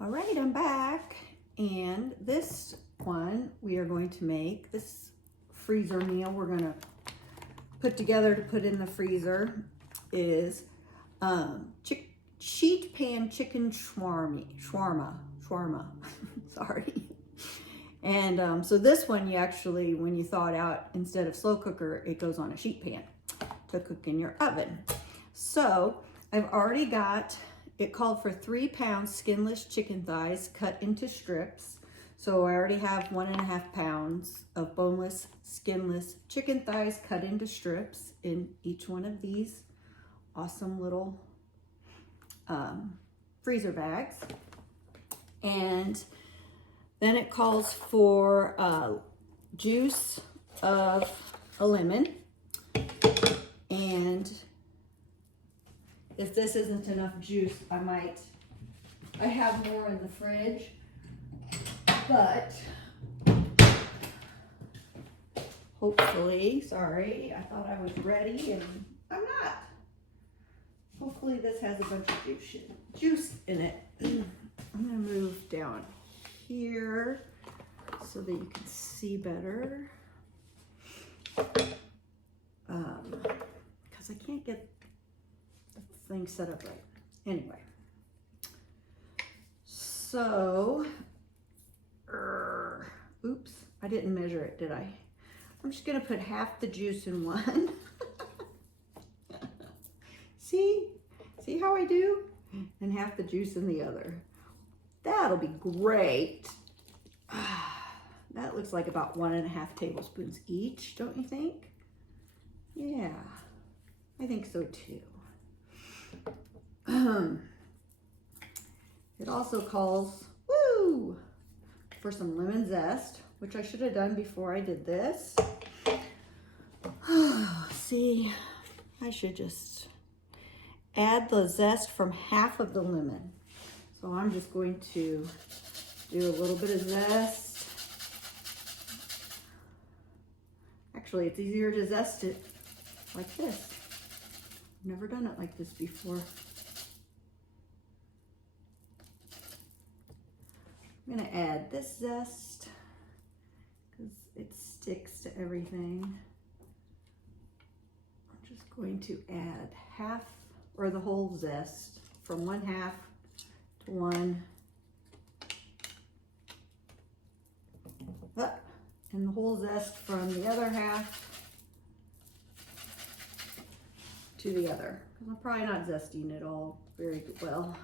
All right, I'm back, and this one we are going to make this freezer meal we're going to put together to put in the freezer is sheet pan chicken shawarma, sorry. And so this one, you actually, when you thaw it out, instead of slow cooker, it goes on a sheet pan to cook in your oven. So I've already got, it called for 3 pounds skinless chicken thighs cut into strips. So I already have 1.5 pounds of boneless, skinless chicken thighs cut into strips in each one of these awesome little freezer bags. And then it calls for juice of a lemon. And if this isn't enough juice, I have more in the fridge, but hopefully, sorry, I thought I was ready and I'm not. Hopefully this has a bunch of juice in it. I'm gonna move down here so that you can see better. Because I can't get the thing set up right. Anyway, so, oops, I didn't measure it, did I? I'm just gonna put half the juice in one. See how I do? And half the juice in the other. That'll be great. That looks like about 1.5 tablespoons each, don't you think? Yeah, I think so too. It also calls, for some lemon zest, which I should have done before I did this. See, I should just add the zest from half of the lemon. So I'm just going to do a little bit of zest. Actually, it's easier to zest it like this. I've never done it like this before. I'm gonna add this zest because it sticks to everything. I'm just going to add half or the whole zest from 1/2 to 1. And the whole zest from the other half to the other. Because I'm probably not zesting it all very well.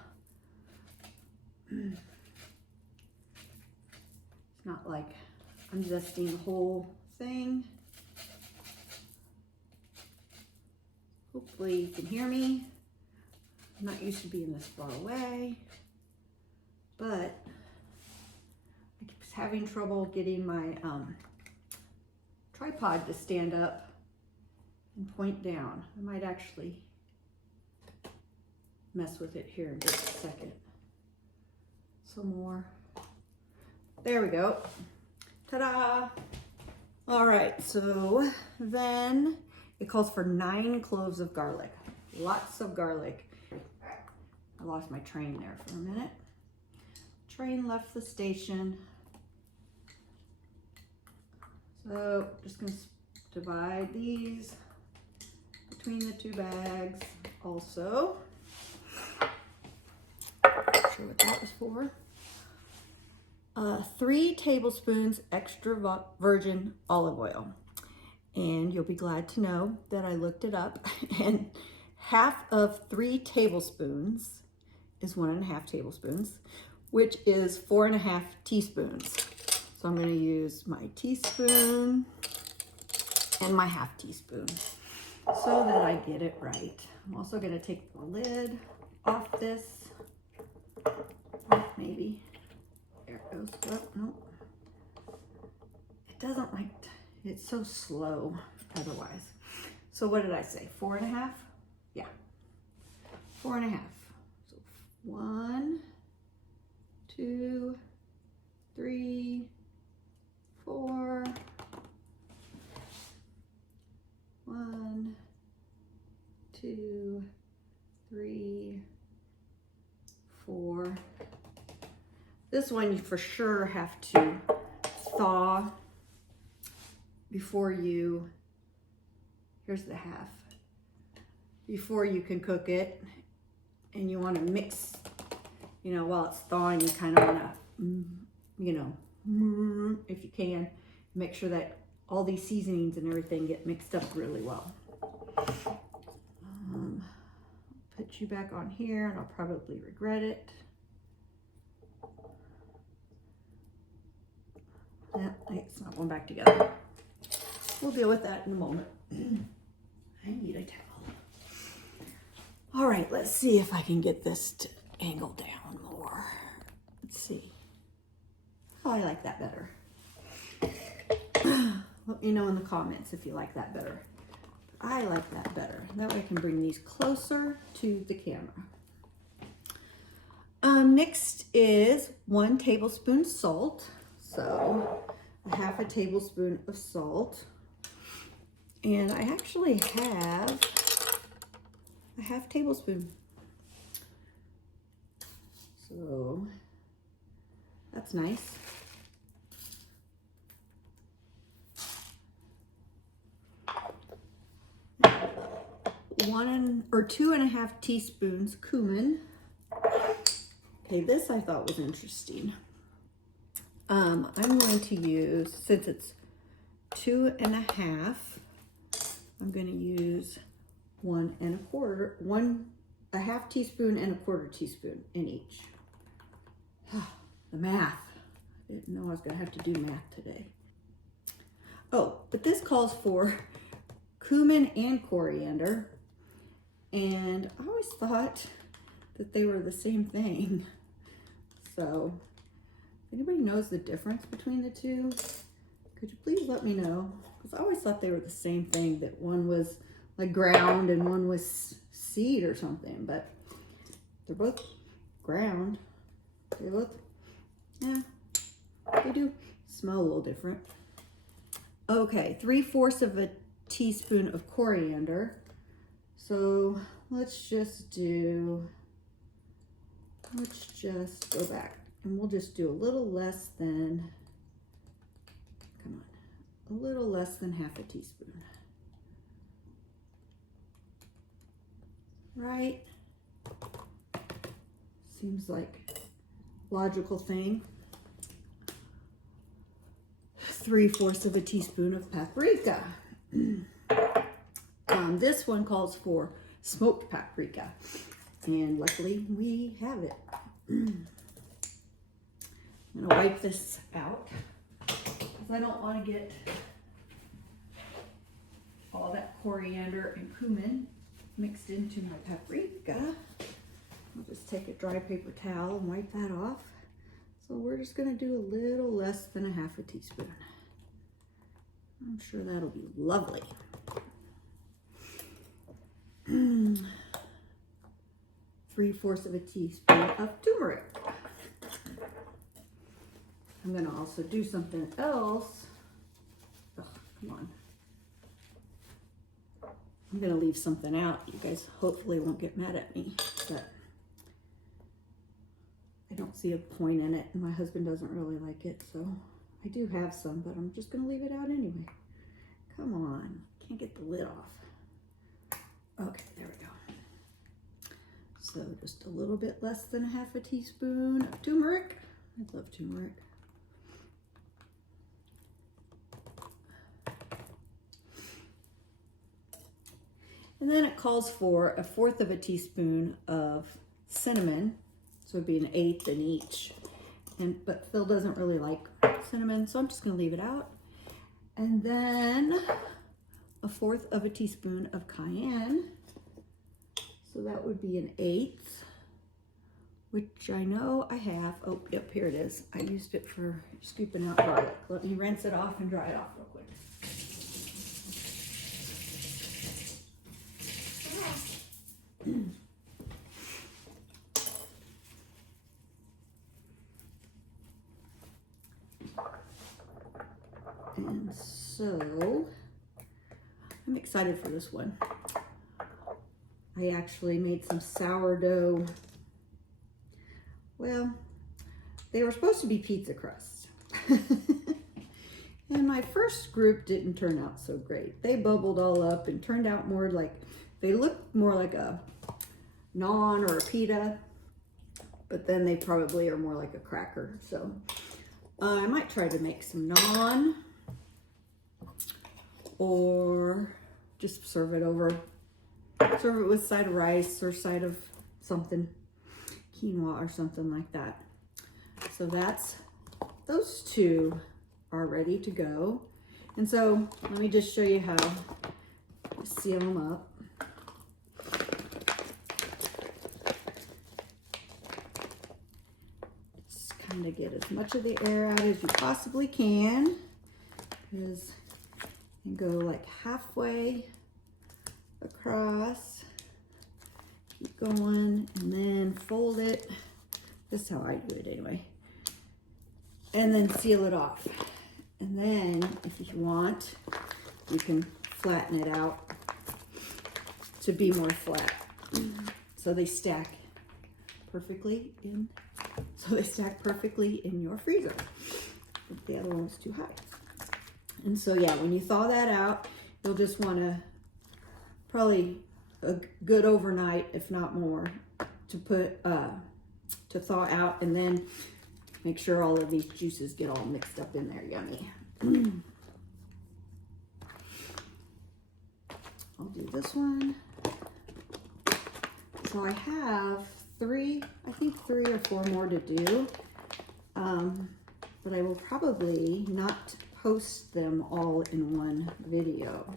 It's not like I'm zesting the whole thing. Hopefully you can hear me. I'm not used to being this far away, but I keep having trouble getting my tripod to stand up and point down. I might actually mess with it here in just a second. Some more. There we go. Ta-da! All right, so then it calls for 9 cloves of garlic. Lots of garlic. I lost my train there for a minute. Train left the station. So just gonna divide these between the 2 bags also. Not sure what that was for. 3 tablespoons extra virgin olive oil. And you'll be glad to know that I looked it up, and half of 3 tablespoons is 1.5 tablespoons, which is 4.5 teaspoons. So I'm going to use my teaspoon and my half teaspoon so that I get it right. I'm also going to take the lid off this. Maybe. There it goes. Oh, no. It doesn't like, it's so slow otherwise. So what did I say? 4.5? Yeah. 4.5. So 1, 2, 3, 4. 1, 2, 3, 4. This one you for sure have to thaw before you, here's the half, before you can cook it. And you want to mix, you know, while it's thawing, you kind of want to, you know, if you can, make sure that all these seasonings and everything get mixed up really well. Put you back on here and I'll probably regret it. Yeah, it's not going back together. We'll deal with that in a moment. I need a towel. All right, let's see if I can get this to angle down more. Let's see. Oh, I like that better. Let me know in the comments if you like that better. I like that better. That way I can bring these closer to the camera. Next is 1 tablespoon salt. So a half a tablespoon of salt. And I actually have a half tablespoon. So that's nice. 1 or 2.5 teaspoons cumin. Okay, this I thought was interesting. I'm going to use, since it's 2.5, I'm going to use 1 1/4, a half teaspoon and 1/4 teaspoon in each. The math. I didn't know I was going to have to do math today. Oh, but this calls for cumin and coriander. And I always thought that they were the same thing. So, if anybody knows the difference between the two, could you please let me know? Because I always thought they were the same thing, that one was like ground and one was seed or something, but they're both ground. They both, yeah, they do smell a little different. Okay, 3/4 teaspoon of coriander. So let's just go back and we'll just do a little less than, come on, a little less than half a teaspoon. Right? Seems like logical thing. 3/4 teaspoon of paprika. This one calls for smoked paprika, and luckily we have it. I'm gonna wipe this out because I don't want to get all that coriander and cumin mixed into my paprika. I'll just take a dry paper towel and wipe that off. So we're just gonna do a little less than a half a teaspoon. I'm sure that'll be lovely. 3/4 teaspoon of turmeric. I'm gonna also do something else. Oh, come on. I'm gonna leave something out. You guys hopefully won't get mad at me, but I don't see a point in it, and my husband doesn't really like it, so I do have some, but I'm just gonna leave it out anyway. Come on, can't get the lid off. Okay, there we go. So just a little bit less than a half a teaspoon of turmeric. I love turmeric. And then it calls for 1/4 teaspoon of cinnamon. So it'd be 1/8 in each. But Phil doesn't really like cinnamon, so I'm just gonna leave it out. And then 1/4 teaspoon of cayenne. So that would be 1/8, which I know I have. Oh, yep, here it is. I used it for scooping out garlic. Let me rinse it off and dry it off real quick. And so I'm excited for this one. I actually made some sourdough. Well, they were supposed to be pizza crust. And my first group didn't turn out so great. They bubbled all up and turned out more like, they looked more like a naan or a pita, but then they probably are more like a cracker. So I might try to make some naan or just serve it with side of rice or side of something, quinoa or something like that. So those two are ready to go. And so let me just show you how to seal them up. Just kind of get as much of the air out as you possibly can. And go like halfway across. Keep going and then fold it. This is how I do it anyway. And then seal it off. And then, if you want, you can flatten it out to be more flat. So they stack perfectly in. Your freezer. If the other one was too high. And so yeah, when you thaw that out, you'll just want to probably a good overnight, if not more, to put to thaw out, and then make sure all of these juices get all mixed up in there. Yummy. I'll do this one. So I have three or four more to do. But I will probably not post them all in one video.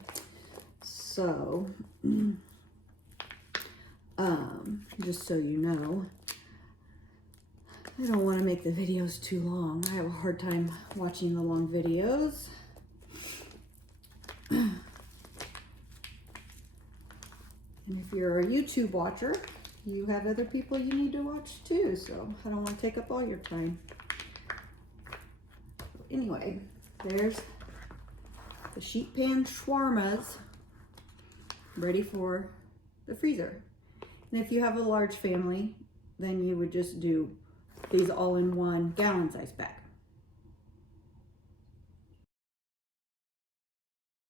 So, just so you know, I don't want to make the videos too long. I have a hard time watching the long videos. And if you're a YouTube watcher, you have other people you need to watch too, so I don't want to take up all your time. Anyway, there's the sheet pan shawarmas ready for the freezer. And if you have a large family, then you would just do these all in one gallon size bag.